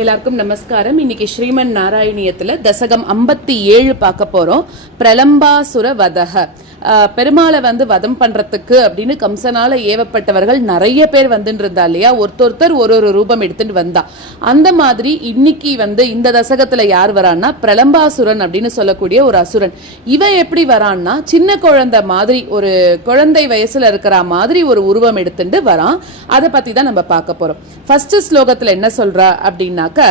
எல்லாருக்கும் நமஸ்காரம். இன்னைக்கு ஸ்ரீமன் நாராயணியத்துல தசகம் 57 பார்க்க போறோம். பிரலம்பாசுர வதக. பெருமாளை வதம் பண்றதுக்கு அப்படின்னு கம்சனால ஏவப்பட்டவர்கள் நிறைய பேர் வந்துட்டு இருந்தா இல்லையா, ஒருத்தர் ஒரு ரூபம் எடுத்துட்டு வந்தா. அந்த மாதிரி இன்னைக்கு இந்த தசகத்துல யார் வரான்னா பிரலம்பாசுரன் அப்படின்னு சொல்லக்கூடிய ஒரு அசுரன். இவன் எப்படி வரான்னா சின்ன குழந்தை மாதிரி, ஒரு குழந்தை வயசுல இருக்கிற மாதிரி ஒரு உருவம் எடுத்துட்டு வரான். அதை பத்தி தான் நம்ம பார்க்க போறோம். ஃபர்ஸ்ட் ஸ்லோகத்துல என்ன சொல்றா அப்படின்னாக்க,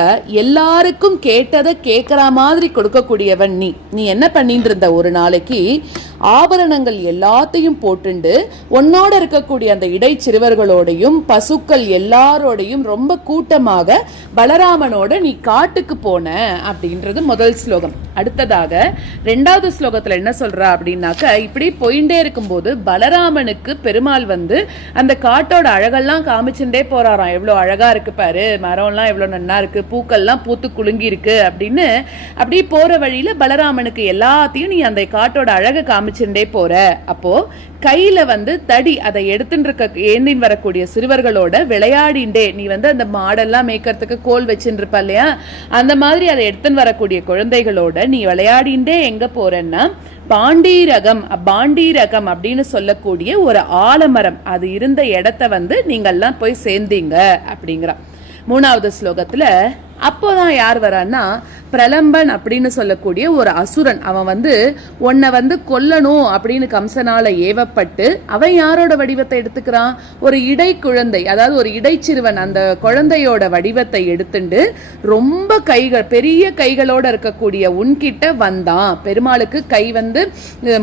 எல்லாருக்கும் கேட்டதை கேட்கிற மாதிரி கொடுக்கக்கூடியவன் நீ என்ன பண்ணிட்டு இருந்த, ஒரு நாளைக்கு ஆபரணங்கள் எல்லாத்தையும் போட்டுண்டு உன்னோட இருக்கக்கூடிய அந்த இடைச்சிறுவர்களோடையும் பசுக்கள் எல்லாரோடையும் ரொம்ப கூட்டமாக பலராமனோட நீ காட்டுக்கு போன அப்படின்றது முதல் ஸ்லோகம். அடுத்ததாக ரெண்டாவது ஸ்லோகத்துல என்ன சொல்றா அப்படின்னாக்க, இப்படி போயிட்டே இருக்கும்போது பலராமனுக்கு பெருமாள் அந்த காட்டோட அழகெல்லாம் காமிச்சுட்டே போறாராம். எவ்வளவு அழகா இருக்கு பாரு, மரம்லாம் எவ்வளவு நன்னா இருக்கு, பூக்கள்லாம் பூத்து குலுங்கி இருக்கு அப்படின்னு. அப்படி போற வழியில பலராமனுக்கு எல்லாத்தையும் நீ அந்த காட்டோட அழகை காமிச்சுட்டே போற. அப்போ கையில தடி அதை எடுத்துட்டு இருக்க ஏந்தின் வரக்கூடிய சிறுவர்களோட விளையாடிண்டே நீ அந்த மாடெல்லாம் மேய்க்கிறதுக்கு கோல் வச்சுட்டு இருப்ப இல்லையா, அந்த மாதிரி அதை எடுத்துன்னு வரக்கூடிய குழந்தைகளோட நீ விளையாடிண்டே எங்க போறன்னா பாண்டீரகம் அப்படின்னு சொல்லக்கூடிய ஒரு ஆலமரம், அது இருந்த இடத்த நீங்கள்லாம் போய் சேர்ந்தீங்க அப்படிங்கிறா. மூணாவது ஸ்லோகத்துல அப்போதான் யார் வரான்னா பிரலம்பன் அப்படின்னு சொல்லக்கூடிய ஒரு அசுரன். அவன் உன்னை கொல்லணும் அப்படின்னு கம்சனால ஏவப்பட்டு அவன் யாரோட வடிவத்தை எடுத்துக்கிறான், ஒரு இடை குழந்தை, அதாவது ஒரு இடைச்சிறுவன். அந்த குழந்தையோட வடிவத்தை எடுத்துட்டு ரொம்ப கைகள், பெரிய கைகளோட இருக்கக்கூடிய உன்கிட்ட வந்தான். பெருமாளுக்கு கை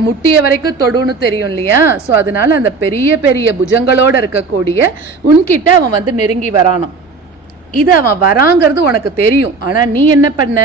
முட்டிய வரைக்கும் தொடுன்னு தெரியும் இல்லையா, சோ அதனால அந்த பெரிய பெரிய புஜங்களோட இருக்கக்கூடிய உன்கிட்ட அவன் நெருங்கி வரானாம். இது அவன் வராங்கிறது உனக்கு தெரியும், ஆனா நீ என்ன பண்ண,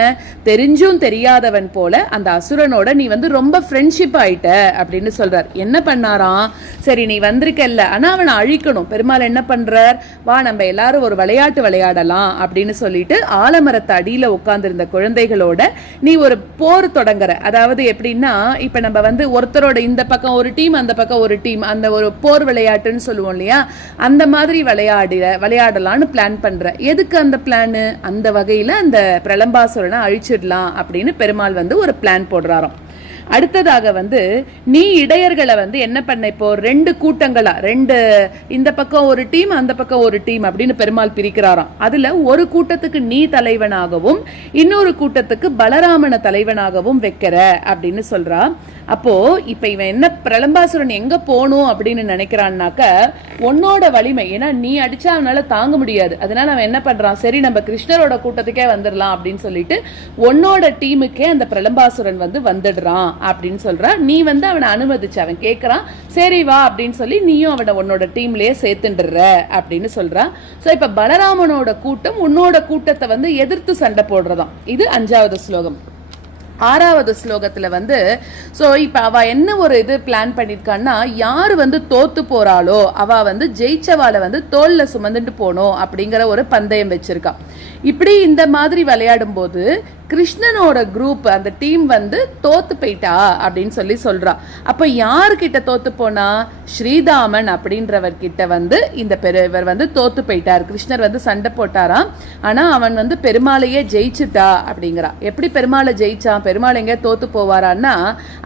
தெரிஞ்சும் தெரியாதவன் போல அந்த அசுரனோட நீ ரொம்ப ஃப்ரெண்ட்ஷிப் ஆயிட்ட அப்படின்னு சொல்றார். என்ன பண்ணாராம், சரி நீ வந்திருக்கல்ல, ஆனா அவனை அழிக்கணும். பெருமாள் என்ன பண்றார், வா நம்ம எல்லாரும் ஒரு விளையாட்டு விளையாடலாம் அப்படின்னு சொல்லிட்டு ஆலமரத்து அடியில உட்கார்ந்திருந்த குழந்தைகளோட நீ ஒரு போர் தொடங்குற. அதாவது எப்படின்னா, இப்ப நம்ம ஒருத்தரோட இந்த பக்கம் ஒரு டீம், அந்த பக்கம் ஒரு டீம், அந்த ஒரு போர் விளையாட்டுன்னு சொல்லுவோம் இல்லையா, அந்த மாதிரி விளையாடலான்னு பிளான் பண்ற. எதுக்கு அந்த பிளான், அந்த வகையில அந்த பிரலம்பாசுரனை அழிச்சிடலாம் அப்படின்னு பெருமாள் ஒரு பிளான் போடுறாராம். அடுத்ததாக நீ இடையர்களை என்ன பண்ண, இப்போ ரெண்டு கூட்டங்களா, இந்த பக்கம் ஒரு டீம் அந்த பக்கம் ஒரு டீம் அப்படின்னு பெருமாள் பிரிக்கிறாராம். அதுல ஒரு கூட்டத்துக்கு நீ தலைவனாகவும் இன்னொரு கூட்டத்துக்கு பலராமன தலைவனாகவும் வைக்கிற அப்படின்னு சொல்றா. அப்போ இப்ப இவன் என்ன, பிரலம்பாசுரன் எங்க போகணும் அப்படின்னு நினைக்கிறான்னாக்க, உன்னோட வலிமை, ஏன்னா நீ அடிச்சா அவனால தாங்க முடியாது, அதனால அவன் என்ன பண்றான், சரி நம்ம கிருஷ்ணரோட கூட்டத்துக்கே வந்துடலாம் அப்படின்னு சொல்லிட்டு உன்னோட டீமுக்கே அந்த பிரலம்பாசுரன் வந்துடுறான் அப்படின்னு சொல்ற. நீ அவனை அனுமதிச்சு, அவன் கேட்கறான், சரி வா அப்படின்னு சொல்லி நீயும் அவனை உன்னோட டீம்லயே சேர்த்துடுற அப்படின்னு சொல்றா. சோ இப்ப பலராமனோட கூட்டம் உன்னோட கூட்டத்தை எதிர்த்து சண்டை போடுறதாம். இது 5வது ஸ்லோகம். 6வது ஸ்லோகத்துல சோ இப்ப அவ என்ன ஒரு இது பிளான் பண்ணிருக்கான்னா, யாரு தோத்து போறாளோ அவ ஜெயிச்சவாளை தோல்ல சுமந்துட்டு போனோம் அப்படிங்கிற ஒரு பந்தயம் வச்சிருக்கா. இப்படி இந்த மாதிரி விளையாடும் போது கிருஷ்ணனோட குரூப், அந்த டீம் தோத்து போயிட்டா அப்படின்னு சொல்லி சொல்றா. அப்ப யாருக்கிட்ட தோத்து போனா, ஸ்ரீதாமன் அப்படின்றவர் கிட்ட இந்த இவர் தோத்து போயிட்டார். கிருஷ்ணர் சண்டை போட்டாராம், ஆனா அவன் பெருமாளையே ஜெயிச்சுட்டா அப்படிங்கிறா. எப்படி பெருமாளை ஜெயிச்சான், பெருமாள் எங்க தோத்து போவாரான்னா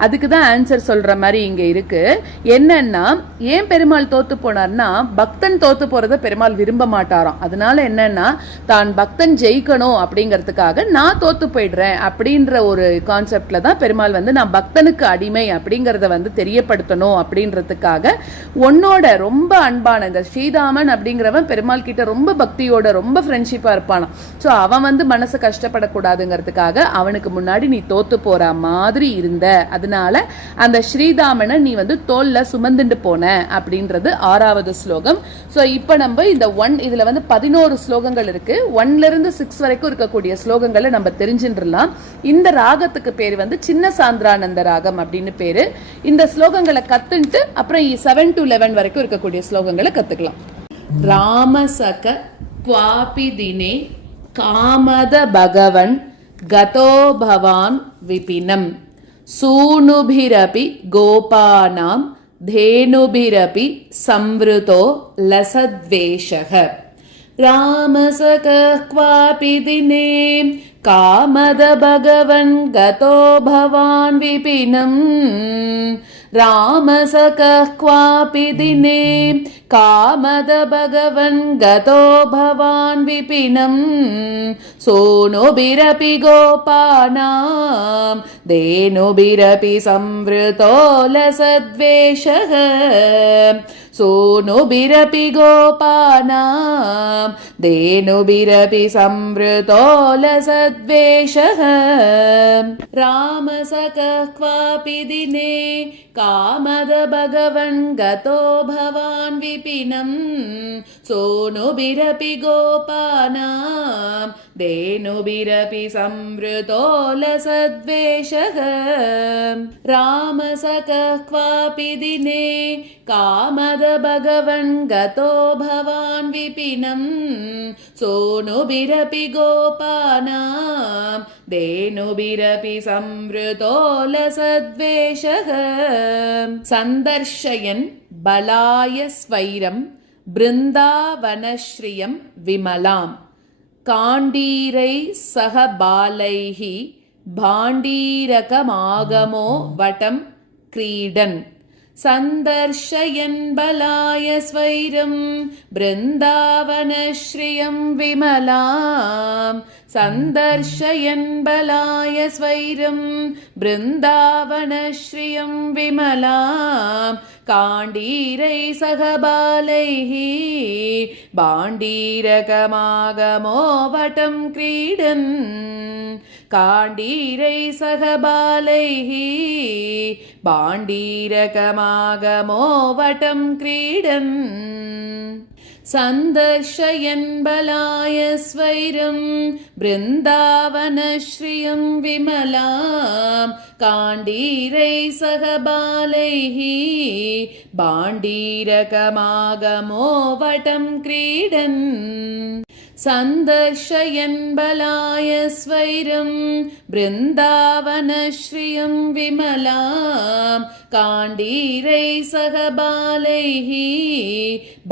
அதுக்குதான் ஆன்சர் சொல்ற மாதிரி இங்க இருக்கு. என்னன்னா, ஏன் பெருமாள் தோத்து போனார்னா, பக்தன் தோத்து போறத பெருமாள் விரும்ப மாட்டாராம். அதனால என்னன்னா, தான் பக்தன் ஜெயிக்கணும் அப்படிங்கறதுக்காக நான் தோத்து போயிடுறேன் அப்படின்ற ஒரு கான்செப்ட்ல தான் பெருமாள் நான் பக்தனுக்கு அடிமை அப்படிங்கறத தெரியப்படுத்தணும் அப்படின்றதுக்காக உன்னோட ரொம்ப அன்பான இந்த ஸ்ரீதாமன் அப்படிங்கிறவன் பெருமாள் கிட்ட ரொம்ப பக்தியோட ரொம்ப ஃப்ரெண்ட்ஷிப்பா இருப்பானா. சோ அவன் மனசு கஷ்டப்படக்கூடாதுங்கிறதுக்காக அவனுக்கு முன்னாடி நீ தோத்து போற மாதிரி இருந்த, அதனால அந்த ஸ்ரீதாமனை நீ தோல்ல சுமந்துட்டு போன அப்படின்றது 6வது ஸ்லோகம். சோ இப்ப நம்ம இந்த இதுல 11 ஸ்லோகங்கள் இருக்கு. 1ல இருந்து 6 வரைக்கும் இருக்கக்கூடிய ஸ்லோகங்களை நம்ம தெரிஞ்சுக்கலாம். இந்த ராகத்துக்கு பேரு சின்ன சாந்திரானந்த ராகம் அப்படின்னு பேரு. இந்த ஸ்லோகங்களை கத்துட்டு அப்புறம் 7 to 11 வரைக்கும் இருக்கக்கூடிய ஸ்லோகங்களை கத்துக்கலாம். ராமசக குவாபி தினே காமத பகவன் கதோ பவான் விபினம் சூனுபிரபி கோபானாம் தேனுபிரபி சம்ருதோ லசத்வேஷக रामसखः क्वापि दिने कामद भगवन् गतो भवान् विपिनम् रामसखः क्वापि दिने कामद भगवन् गतो भवान् विपिनम् सोनुभिरपि गोपानां धेनुभिरपि संवृतो लसद्वेषः सोनुभिरपि गोपानां धेनुभिरपि संवृतो लसद्वेषः रामसखः क्वापि दिने कामद भगवन् गतो भवान् विपिनम् सोनुभिरपि गोपानां धेनुभिरपि संवृतो लसद्वेषः रामसखः क्वापि दिने कामद भगवन् गतो भवान् विपिनम् सोनुभिरपि गोपानां धेनुभिरपि संवृतो लसद्वेषः सन्दर्शयन् बलाय स्वैरं बृन्दावनश्रियं विमलाम् काण्डीरै सह बालैः भाण्डीरकमागमो वटं क्रीडन् सन्दर्शयन् बलाय स्वैरं बृन्दावनश्रियं विमलाम् सन्दर्शयन् बलाय स्वैरं बृन्दावनश्रियं विमलाम् काण्डीरै सह बालैः भाण्डीरकमागमो वटं क्रीडन् काण्डीरै सह बालैः भाण्डीरकमागमो वटं क्रीडन् सन्दर्शयन् बलाय स्वैरं बृन्दावनश्रियं विमलाम् काण्डीरै सह बालैः भाण्डीरकमागमो वटं क्रीडन् सन्दर्शयन् बलाय स्वैरं बृन्दावनश्रियं विमलाम् काण्डीरै सह बालैः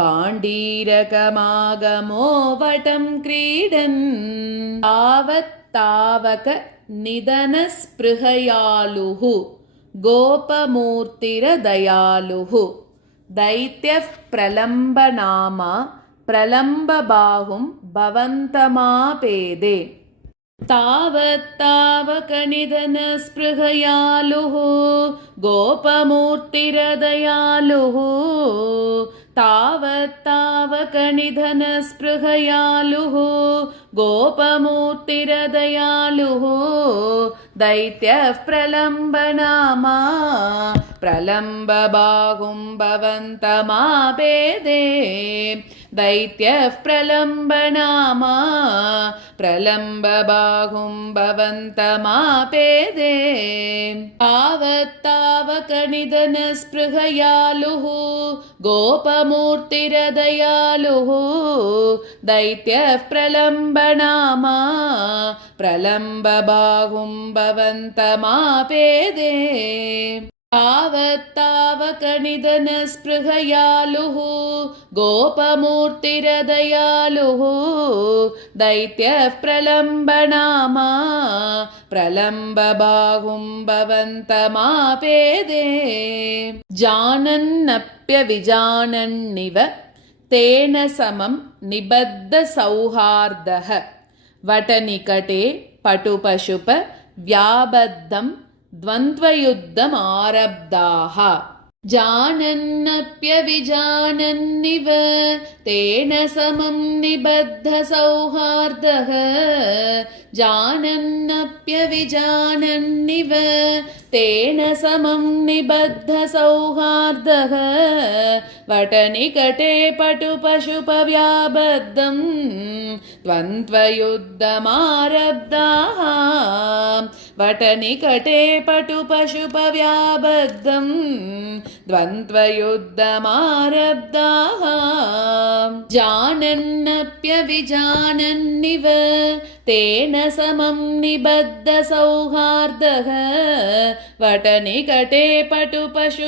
भाण्डीरकमागमो वटं क्रीडन् तावत्तावक निधनस्पृहयालुः गोपमूर्तिरदयालुः दैत्यः प्रलम्बनामा प्रलम्बबाहुं भवन्तमापेदे तावत्तावकनिधनस्पृहयालुः गोपमूर्तिरदयालुः तावत्तावकनिधनस्पृहयालुः गोपमूर्तिरदयालुः दैत्यः प्रलम्बनामा प्रलम्बबाहुं भवन्तमापेदे दैत्यः प्रलम्बनामा प्रलम्बबाहुं भवन्तमापेदे तावत्तावकनिधनस्पृहयालुः गोपमूर्तिरदयालुः दैत्यः प्रलम्बनामा प्रलम्बबाहुं भवन्तमापेदे तावत्तावकनिधनस्पृहयालुः गोपमूर्तिरदयालुः दैत्यः प्रलम्बनामा प्रलम्बबाहुं भवन्तमापेदे जानन्नप्यविजानन्निव तेन समं निबद्धसौहार्दः वटनिकटे पटुपशुप व्याबद्धं द्वन्द्वयुद्धमारब्धाः जानन्नप्यविजानन्निव तेन समं निबद्धसौहार्दः जानन्नप्यविजानन्निव तेन समं निबद्धसौहार्दः वटनिकटे पटुपशुपव्याबद्धं द्वन्द्वयुद्धमारब्धाः वटनिकटे पटुपशुपव्याबद्धं द्वन्द्वयुद्धमारब्धाः जानन्नप्यविजानन्निव तेन समं निबद्धसौहार्दः वटनिकटे पटुपशुपव्याबद्धं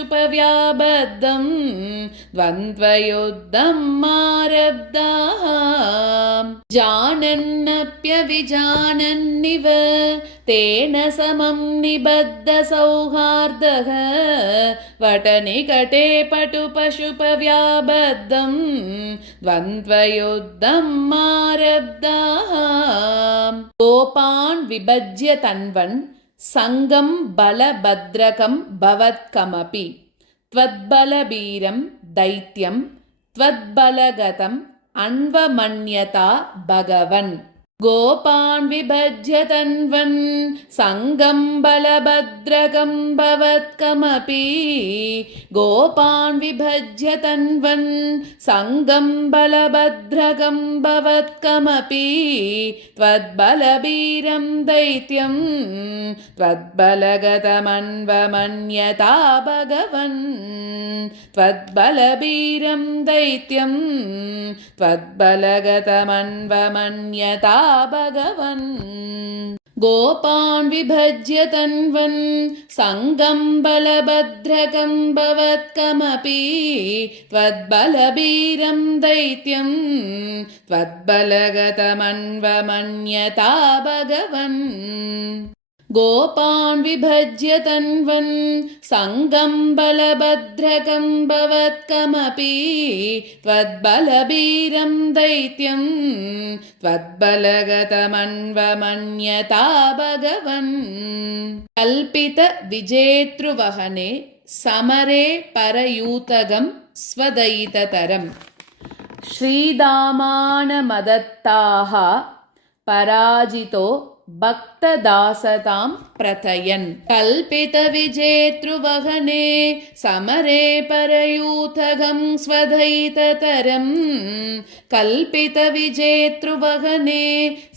द्वन्द्वयुद्धम् आरब्धाः जानन्नप्यविजानन्निव तेन समं निबद्धसौहार्दः वटनिकटे पटुपशुपव्याबद्धं द्वन्द्वयुद्धम् आरब्धाः गोपान् विभज्य तन्वन् सङ्गं बलभद्रकं भवत्कमपि त्वद्बलवीरं दैत्यं त्वद्बलगतम् अन्वमन्यता भगवन् गोपान् विभज्य तन्वन् सङ्गं बलभद्रकं भवत्कमपि गोपान् विभज्य तन्वन् सङ्गं बलभद्रकं भवत्कमपि त्वद्बलवीरं दैत्यं त्वद्बलगतमन्वमन्यता भगवन् त्वद्बलवीरं दैत्यं त्वद्बलगतमन्वमन्यता भगवन् गोपान् विभज्य तन्वन् सङ्गं बलभद्रकं भवत्कमपि त्वद्बलवीरं दैत्यं त्वद्बलगतमन्वमन्यता भगवन् गोपान् विभज्य तन्वन् सङ्गं बलभद्रकं भवत्कमपि त्वद्बलवीरं दैत्यं त्वद्बलगतमन्वमन्यता भगवन् कल्पितविजेतृवहने समरे परयूतगं स्वदयिततरम् श्रीदामानमदत्ताः पराजितो भक्तदासतां प्रथयन् कल्पितविजेतृवहने समरे परयूथगं स्वदयिततरम् कल्पितविजेतृवहने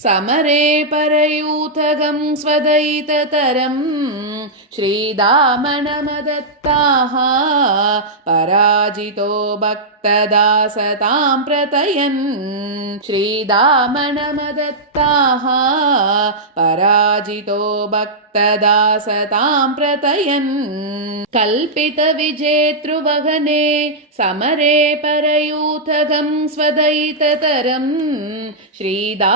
समरे परयूथगं स्वदयिततरम् श्रीदामनमदत्ताः पराजितो भक्तदासतां प्रथयन् श्रीदामनमदत्ताः पराजितो भक्तदासतां प्रथयन् कल्पितविजेतृवहने समरे परयूथगं स्वदयिततरम् श्रीदामानमदत्ताः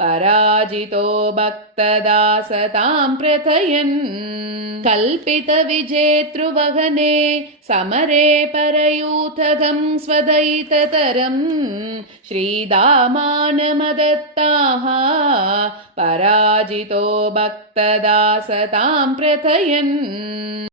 पराजितो भक्तदासतां प्रथयन् कल्पितविजेतृवहने समरे परयूथगं स्वदयिततरम् श्रीदामानमदत्ताः पराजितो भक्तदासतां प्रथयन्